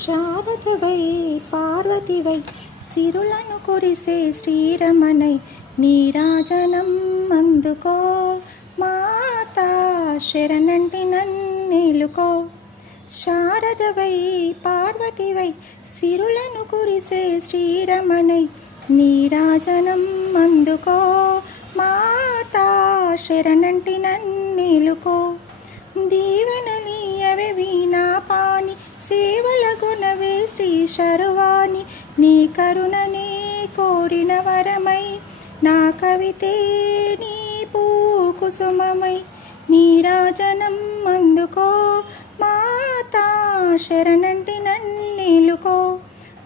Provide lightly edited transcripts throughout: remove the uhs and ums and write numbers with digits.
శావతవై పార్వతివై సిరులను కురిసే శ్రీరమణై నీరాజనం అందుకో మాతా శరణంటి నన్నేలుకో. శారదవై పార్వతివై సిరులను కురిసే శ్రీరమణై నీరాజనం అందుకో మాతా శరణంటి నన్నేలుకో. దీవెనలీయవే వీణాపాని సేవల గుణవే శ్రీ శర్వాణి నీ కరుణనే కోరిన వరమై నా కవితే నీ పూకుసుమమై నీరాజనం అందుకో మాతా శరణంటి నన్నేలుకో.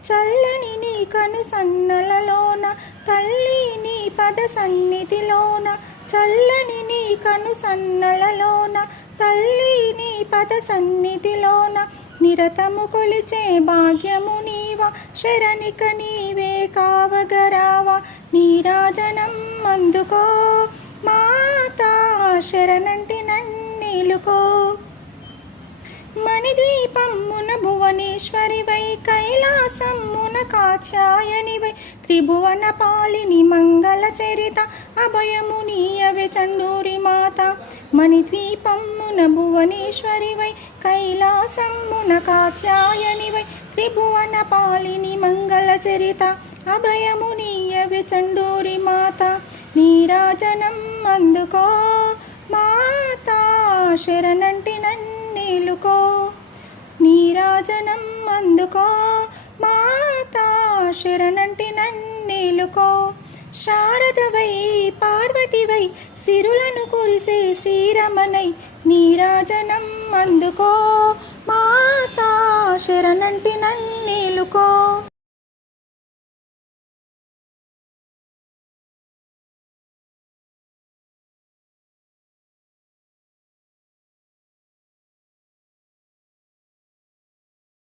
చల్లని నీ కను సన్నలలోన తల్లి నీ పద సన్నిధిలోన చల్లని నీ కను సన్నలలోన తల్లి నీ పద సన్నిధిలోన నిరతము కొలిచే భాగ్యము నీవా శరణిక నీవే కావగరావా నీరాజనం అందుకో మాతా శరణంటి నన్నేలుకో. మణిద్వీపమ్మున భువనేశ్వరివై కైలాసమ్మున కాత్యాయనివై త్రిభువన పాలిని మంగళ చరిత అభయము నీయవే చండూరి మాత. మణిద్వీపమ్మున భువనేశ్వరివై కైలాసమ్మున కాత్యాయనివై త్రిభువన పాలిని మంగళ చరిత అభయము నీయవే చండూరి మాత. నీరాజనం అందుకో మాతా శరణంటి నన్నేలుకో. నీరాజనం అందుకో మాతా శరణంటి నన్నేలుకో. శారదవై పార్వతివై సిరులను కురిసే శ్రీరమణై నీరాజనం అందుకో మాతా శరణంటి నన్నేలుకో.